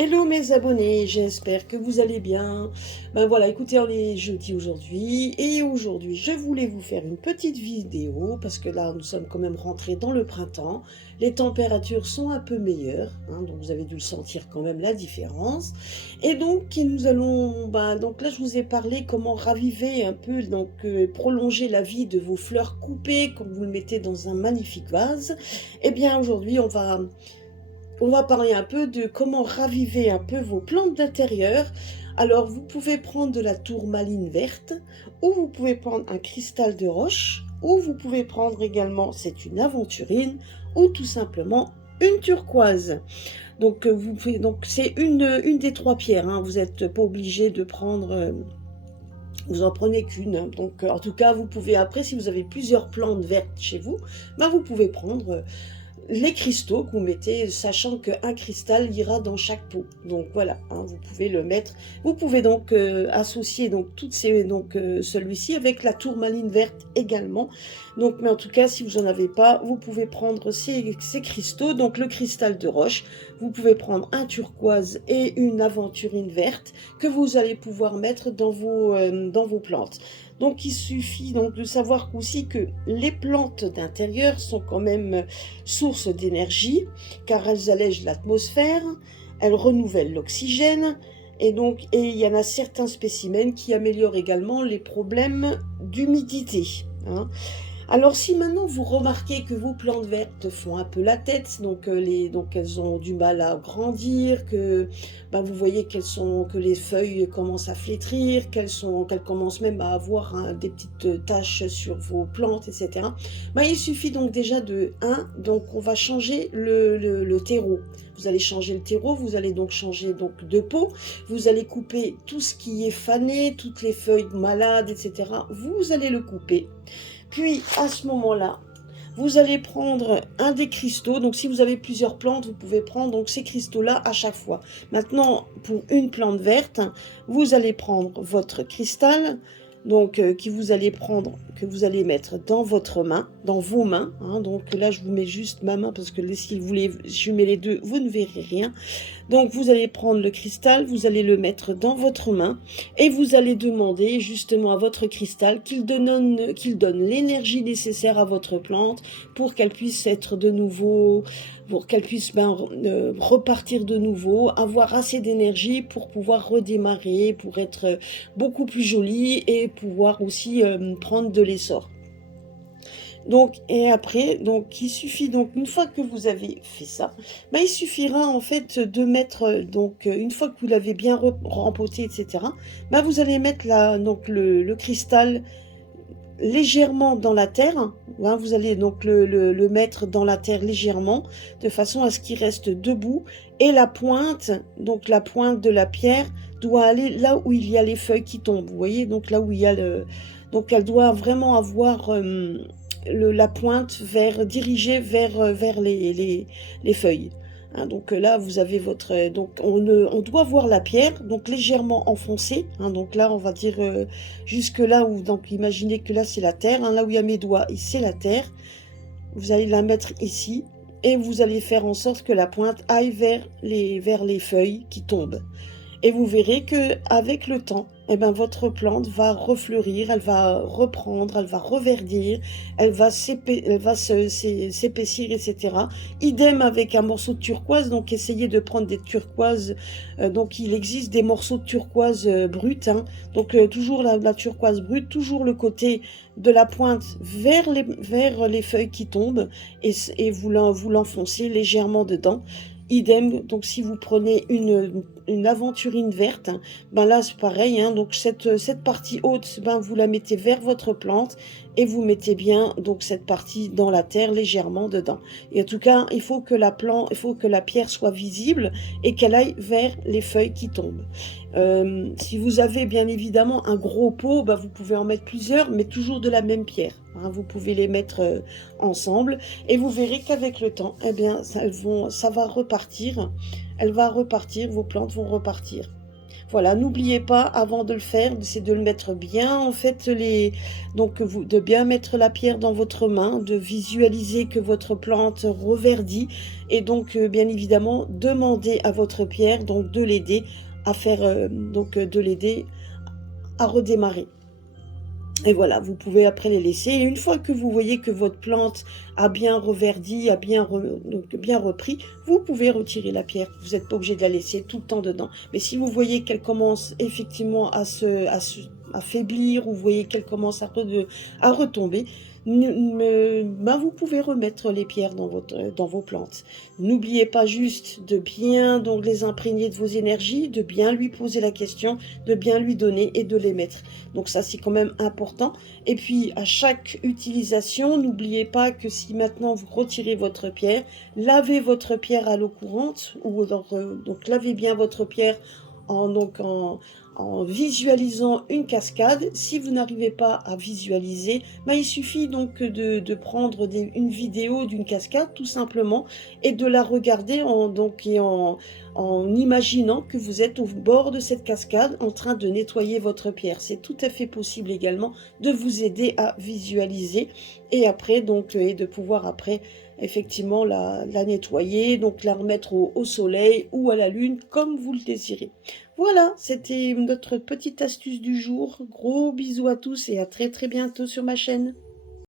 Hello mes abonnés, j'espère que vous allez bien. Ben voilà, écoutez, on est jeudi aujourd'hui et aujourd'hui je voulais vous faire une petite vidéo parce que là nous sommes quand même rentrés dans le printemps. Les températures sont un peu meilleures, hein, donc vous avez dû le sentir quand même la différence. Et donc nous allons, donc là je vous ai parlé comment raviver un peu, donc prolonger la vie de vos fleurs coupées quand vous le mettez dans un magnifique vase. Et bien aujourd'hui on va parler un peu de comment raviver un peu vos plantes d'intérieur. Alors, vous pouvez prendre de la tourmaline verte, ou vous pouvez prendre un cristal de roche, ou vous pouvez prendre également, c'est une aventurine, ou tout simplement une turquoise. Donc, c'est une des trois pierres, hein. Vous n'êtes pas obligé de prendre, vous en prenez qu'une, hein. Donc, en tout cas, vous pouvez après, si vous avez plusieurs plantes vertes chez vous, vous pouvez prendre les cristaux que vous mettez, sachant qu'un cristal ira dans chaque pot. Donc voilà, hein, vous pouvez le mettre. Vous pouvez donc associer donc toutes ces celui-ci avec la tourmaline verte également. Donc, mais en tout cas, si vous n'en avez pas, vous pouvez prendre ces cristaux. Donc le cristal de roche, vous pouvez prendre un turquoise et une aventurine verte que vous allez pouvoir mettre dans vos plantes. Donc il suffit donc de savoir aussi que les plantes d'intérieur sont quand même source d'énergie, car elles allègent l'atmosphère, elles renouvellent l'oxygène, et il y en a certains spécimens qui améliorent également les problèmes d'humidité, hein. Alors si maintenant vous remarquez que vos plantes vertes font un peu la tête, donc elles ont du mal à grandir, que vous voyez que les feuilles commencent à flétrir, qu'elles commencent même à avoir des petites taches sur vos plantes, etc. Il suffit donc déjà donc on va changer le terreau. Vous allez changer le terreau, vous allez donc changer donc de pot, vous allez couper tout ce qui est fané, toutes les feuilles malades, etc. Vous allez le couper. Puis, à ce moment-là, vous allez prendre un des cristaux. Donc, si vous avez plusieurs plantes, vous pouvez prendre donc ces cristaux-là à chaque fois. Maintenant, pour une plante verte, vous allez prendre votre cristal, donc que vous allez mettre dans votre main, dans vos mains, hein. Donc là, je vous mets juste ma main parce que si vous voulez jumer les deux, vous ne verrez rien. Donc vous allez prendre le cristal, vous allez le mettre dans votre main et vous allez demander justement à votre cristal qu'il donne l'énergie nécessaire à votre plante pour qu'elle puisse être de nouveau, pour qu'elle puisse repartir de nouveau, avoir assez d'énergie pour pouvoir redémarrer, pour être beaucoup plus jolie et pouvoir aussi prendre de l'essor. Donc, et après, donc, il suffit, donc, une fois que vous avez fait ça, il suffira, en fait, de mettre, donc, une fois que vous l'avez bien rempoté, etc., vous allez mettre donc, le cristal légèrement dans la terre, hein. Vous allez donc le mettre dans la terre légèrement, de façon à ce qu'il reste debout, et donc la pointe de la pierre, doit aller là où il y a les feuilles qui tombent, vous voyez, donc là où il y a donc elle doit vraiment avoir la pointe dirigée vers les feuilles, hein. Donc là, vous avez donc on doit voir la pierre, donc légèrement enfoncée, hein. Donc là, on va dire jusque là où, donc imaginez que là c'est la terre, hein, là où il y a mes doigts, c'est la terre. Vous allez la mettre ici et vous allez faire en sorte que la pointe aille vers les feuilles qui tombent. Et vous verrez que avec le temps, votre plante va refleurir, elle va reprendre, elle va reverdir, elle va s'épaissir, etc. Idem avec un morceau de turquoise, donc essayez de prendre des turquoises. Donc il existe des morceaux de turquoise brut, hein. Donc toujours la turquoise brute, toujours le côté de la pointe vers les feuilles qui tombent, et vous l'enfoncez légèrement dedans. Idem, donc si vous prenez une aventurine verte, là c'est pareil, hein. Donc cette partie haute, vous la mettez vers votre plante et vous mettez bien donc cette partie dans la terre légèrement dedans. Et en tout cas, il faut que la pierre soit visible et qu'elle aille vers les feuilles qui tombent. Si vous avez bien évidemment un gros pot, vous pouvez en mettre plusieurs, mais toujours de la même pierre, hein. Vous pouvez les mettre ensemble et vous verrez qu'avec le temps, ça va repartir. Elle va repartir, vos plantes vont repartir. Voilà, n'oubliez pas avant de le faire, c'est de le mettre bien en fait donc vous de bien mettre la pierre dans votre main, de visualiser que votre plante reverdit et donc bien évidemment demander à votre pierre donc de l'aider à faire de l'aider à redémarrer. Et voilà, vous pouvez après les laisser. Et une fois que vous voyez que votre plante a bien reverdi, donc bien repris, vous pouvez retirer la pierre. Vous n'êtes pas obligé de la laisser tout le temps dedans. Mais si vous voyez qu'elle commence effectivement à faiblir, ou vous voyez qu'elle commence à retomber, ben vous pouvez remettre les pierres dans vos plantes. N'oubliez pas juste de bien donc les imprégner de vos énergies, de bien lui poser la question, de bien lui donner et de les mettre. Donc ça, c'est quand même important. Et puis, à chaque utilisation, n'oubliez pas que si maintenant vous retirez votre pierre, lavez votre pierre à l'eau courante, ou donc lavez bien votre pierre en visualisant une cascade. Si vous n'arrivez pas à visualiser, ben, il suffit donc de prendre une vidéo d'une cascade tout simplement et de la regarder en imaginant que vous êtes au bord de cette cascade en train de nettoyer votre pierre. C'est tout à fait possible également de vous aider à visualiser et après donc et de pouvoir après effectivement la nettoyer, donc la remettre au soleil ou à la lune comme vous le désirez. Voilà, c'était notre petite astuce du jour. Gros bisous à tous et à très très bientôt sur ma chaîne.